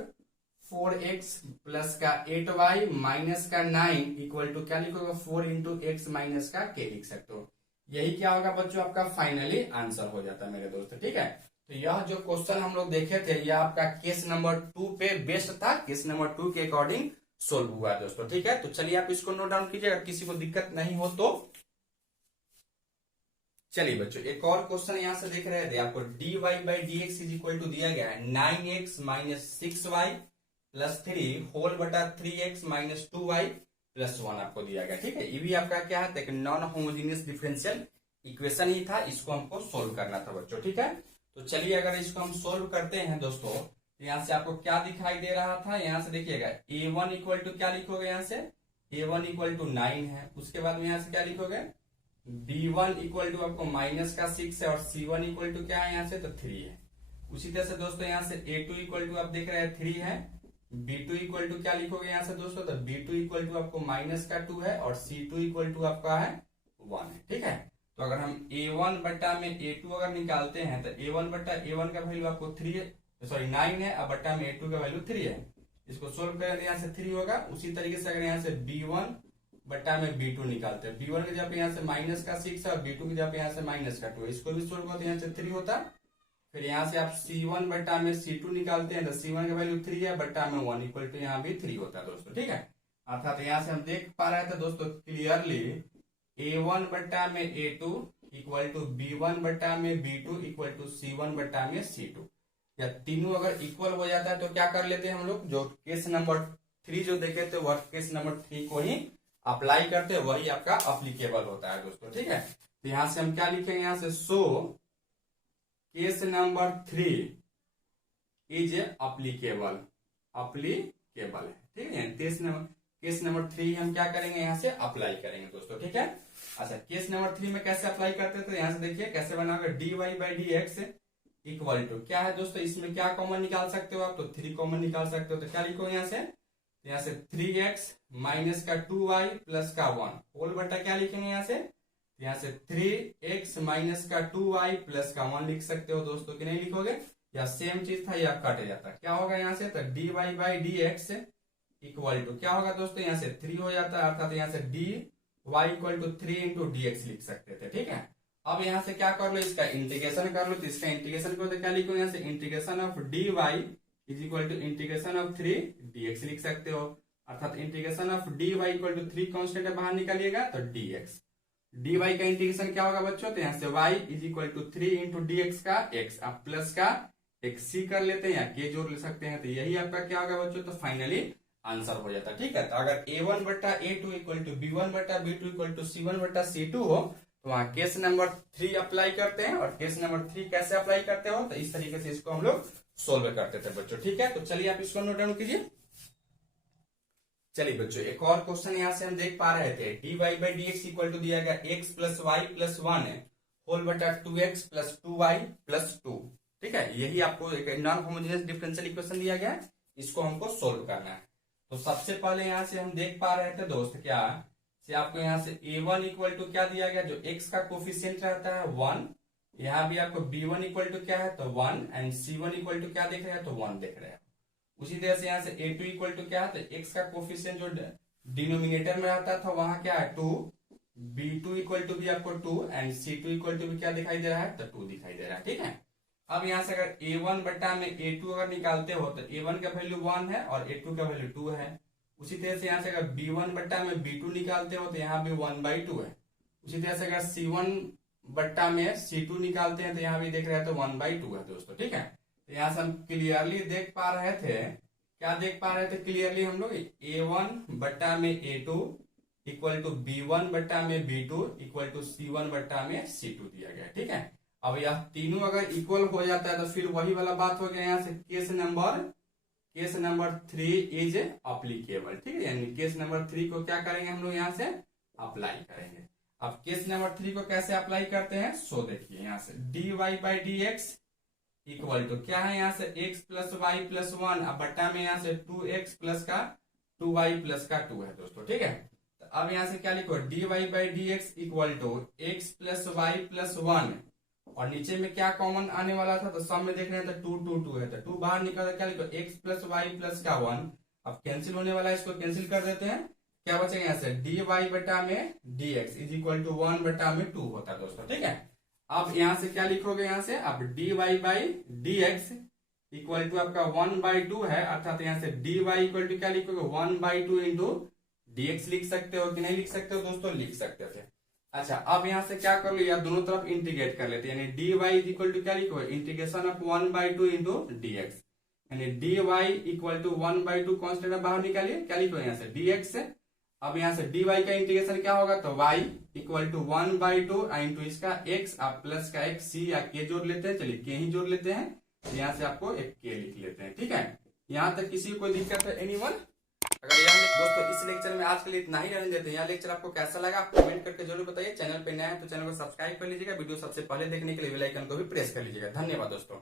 4x plus का 8y माइनस का 9 इक्वल टू क्या लिखोगे, 4 इंटू एक्स माइनस का के लिख सकते हो। यही क्या होगा बच्चों, आपका फाइनली आंसर हो जाता है मेरे दोस्तों। ठीक है, तो यह जो क्वेश्चन हम लोग देखे थे यह आपका केस नंबर 2 पे बेस्ड था, केस नंबर 2 के अकॉर्डिंग सोल्व हुआ दोस्तों। ठीक है, तो चलिए आप इसको नोट डाउन कीजिए, अगर किसी को दिक्कत नहीं हो तो। चलिए बच्चों एक और क्वेश्चन यहां से देख रहे थे, आपको dy by D X is equal to दिया गया है 9x minus 6y plus 3 whole बटा 3x माइनस 2y प्लस 1 आपको दिया गया। ठीक है, ये भी आपका क्या है, एक नॉन होमोजीनियस डिफरेंशियल इक्वेशन ही था, इसको हमको सोल्व करना था बच्चों। ठीक है, तो चलिए अगर इसको हम सोल्व करते हैं दोस्तों, तो यहाँ से आपको क्या दिखाई दे रहा था, यहाँ से देखिएगा a1 इक्वल टू क्या लिखोगे, यहाँ से a1 इक्वल टू 9 है, उसके बाद में यहाँ से क्या लिखोगे, b1 इक्वल टू आपको माइनस का 6 है और c1 इक्वल टू क्या है यहाँ से, तो 3 है। उसी तरह से दोस्तों यहाँ से a2 इक्वल टू आप देख रहे हैं 3 है, b2 इक्वल टू क्या लिखोगे यहाँ से दोस्तों, तो b2 इक्वल टू आपको माइनस का 2 है और c2 इक्वल टू आपका है 1 है। ठीक है, तो अगर हम a1 बट्टा में a2 अगर निकालते हैं तो a1 बट्टा a1 का वैल्यू आपको 3 है, सॉरी 9 है, अब बट्टा में a2 का वैल्यू 3 है। इसको सोल्व करें यहाँ से 3 होगा। उसी तरीके से अगर यहाँ से b1 बट्टा में b2 निकालते हैं, b1 की जगह यहाँ से माइनस का 6 है और b2 की जगह यहाँ से माइनस का 2 है, इसको भी सोल्व करते हैं यहाँ से 3 होता। फिर यहाँ से आप c1 बट्टा में c2 निकालते हैं तो c1 का वैल्यू 3 है, बट्टा में 1 इक्वल टू यहाँ भी 3 होता है दोस्तों। ठीक है, अर्थात यहाँ से हम देख पा रहे थे दोस्तों क्लियरली a1 बट्टा में a2 इक्वल टू b1 बट्टा में b2 इक्वल टू c1 बट्टा में c2, या तीनों अगर इक्वल हो जाता है तो क्या कर लेते हैं हम लोग, जो केस नंबर 3 जो देखे थे वह केस नंबर 3 को ही अप्लाई करते हैं, वही आपका अप्लीकेबल होता है दोस्तों। ठीक है, तो यहां से हम क्या लिखेंगे, यहां से so case number 3 is applicable है। ठीक है, केस नंबर 3 हम क्या करेंगे, यहां से अप्लाई करेंगे दोस्तों। ठीक है, अच्छा केस नंबर 3 में कैसे अप्लाई करते हैं, तो यहां से देखिए कैसे बनाओगे, dy by D X equal to क्या है दोस्तों, इसमें क्या कॉमन निकाल सकते हो आप, तो 3 कॉमन निकाल सकते हो। तो क्या लिखो यहाँ से 3x माइनस का 2y प्लस का 1 होल बटा क्या लिखेंगे यहाँ से 3x माइनस का 2y प्लस का 1 लिख सकते हो दोस्तों, कि नहीं लिखोगे, या सेम चीज था या कट जाता, क्या होगा यहाँ से, तो dy by D X equal to क्या होगा दोस्तों, यहाँ से 3 हो जाता है, अर्थात यहाँ से dy equal to 3 into dx लिख सकते थे। ठीक है, अब यहाँ से क्या कर लो, इसका इंटीग्रेशन कर लो, तो इसका इंटीग्रेशन करो तो क्या लिखो, यहाँ से integration of dy is equal to integration of 3 dx लिख सकते हो, अर्थात integration of dy equal to 3 constant बाहर निकालिएगा तो dx, dy का इंटीग्रेशन क्या होगा बच्चों, तो यहाँ से y is equal to 3 into dx का x, आप प्लस का एक c कर लेते हैं या k जोड़ ले सकते हैं, तो यही आपका क्या होगा बच्चों, तो फाइनली आंसर हो जाता है। ठीक है, तो अगर a1 बट्टा a2 इक्वल टू b1 बट्टा b2 इक्वल टू c1 बट्टा c2 हो तो वहां केस नंबर 3 अप्लाई करते हैं, और केस नंबर 3 कैसे अप्लाई करते हो, तो इस तरीके से इसको हम लोग सोल्व करते थे बच्चों। ठीक है, तो चलिए आप इसको नोट डाउन कीजिए। चलिए बच्चों एक और क्वेश्चन यहाँ से हम देख पा रहे थे, dy by D X equal to दिया गया x प्लस वाई प्लस 1 है होल बटा 2x प्लस 2y प्लस 2। ठीक है, यही आपको एक नॉन होमोजेनियस डिफरेंशियल इक्वेशन दिया गया है, इसको हमको सोल्व करना है। तो सबसे पहले यहाँ से हम देख पा रहे थे दोस्त क्या से आपको यहाँ से a1 इक्वल टू क्या दिया गया, जो x का कोफिशिएंट रहता है 1, यहाँ भी आपको b1 इक्वल टू क्या है, तो 1 एंड c1 इक्वल टू क्या देख रहे हैं, तो 1 देख रहे हैं। उसी तरह से यहाँ से a2 इक्वल टू क्या है, तो x का कोफिशिएंट जो डिनोमिनेटर में रहता था वहां क्या है 2, b2 इक्वल टू भी आपको 2 एंड c2 इक्वल टू भी क्या दिखाई दे रहा है, तो 2 दिखाई दे रहा है। ठीक है, अब यहाँ से अगर a1 बट्टा में a2 अगर निकालते हो तो a1 का वैल्यू 1 है और a2 का वैल्यू 2 है। उसी तरह से यहाँ से अगर b1 बट्टा में b2 निकालते हो तो यहाँ भी 1/2 है। उसी तरह से अगर c1 बट्टा में c2 निकालते हैं तो यहाँ भी देख रहे हैं तो 1/2 है दोस्तों। ठीक है, तो यहाँ से हम क्लियरली देख पा रहे थे, क्या देख पा रहे थे क्लियरली हम लोग, a1 बट्टा में a2 इक्वल टू B1 बट्टा में B2 इक्वल टू C1 बट्टा में C2 दिया गया। ठीक है, अब यह तीनों अगर इक्वल हो जाता है तो फिर वही वाला बात हो गया, यहाँ से केस नंबर 3 इज अप्लीकेबल। ठीक है, यानी केस नंबर 3 को क्या करेंगे हम लोग यहाँ से अप्लाई करेंगे। अब केस नंबर 3 को कैसे अप्लाई करते हैं, सो देखिए यहाँ से dy by dx equal to क्या है, यहाँ से x प्लस वाई प्लस 1, अब बट्टा में यहाँ से 2x प्लस का 2y प्लस का 2 है दोस्तों। ठीक है, तो अब यहाँ से क्या लिखो, dy by dx equal to x plus Y plus 1, और नीचे में क्या कॉमन आने वाला था, तो सब में देख रहे हैं तो 2 2 2 है, तो 2 बाहर निकल क्या लिखो, x प्लस वाई प्लस का 1। अब कैंसिल होने वाला है, इसको कैंसिल कर देते हैं, क्या बचेगा यहाँ से dy बटा में dx इज इक्वल टू 1 बटा में 2 होता है दोस्तों। ठीक है, अब यहाँ से क्या लिखोगे, यहाँ से अब dy by dx equal to आपका 1/2 है, अर्थात यहाँ से dy इक्वल टू क्या लिखोगे 1/2 इंटू dx लिख सकते हो कि नहीं लिख सकते हो दोस्तों, लिख सकते थे। अच्छा, अब यहाँ से क्या कर लो, या दोनों तरफ इंटीग्रेट कर लेते हैं, यानी dy इक्वल टू क्या लिखो, इंटीग्रेशन ऑफ 1/2 इंटू dx, यानी dy इक्वल टू 1/2 कॉन्स्टेंट बाहर निकालिए, क्या लिखो यहाँ से dx से। अब यहाँ से dy का इंटीग्रेशन क्या होगा, तो y इक्वल टू 1/2 इंटू इसका x, आप प्लस का एक c या k जोड़ लेते हैं, चलिए k ही जोड़ लेते हैं, यहाँ से आपको एक k लिख लेते हैं। ठीक है, यहाँ तक किसी को कोई दिक्कत है एनीवन? अगर यहाँ दोस्तों इस लेक्चर में आज के लिए इतना ही रहने देते हैं। यह लेक्चर आपको कैसा लगा आप कमेंट करके जरूर बताइए। चैनल पे नया है तो चैनल को सब्सक्राइब कर लीजिएगा, वीडियो सबसे पहले देखने के लिए बेल आइकन को भी प्रेस कर लीजिएगा। धन्यवाद दोस्तों।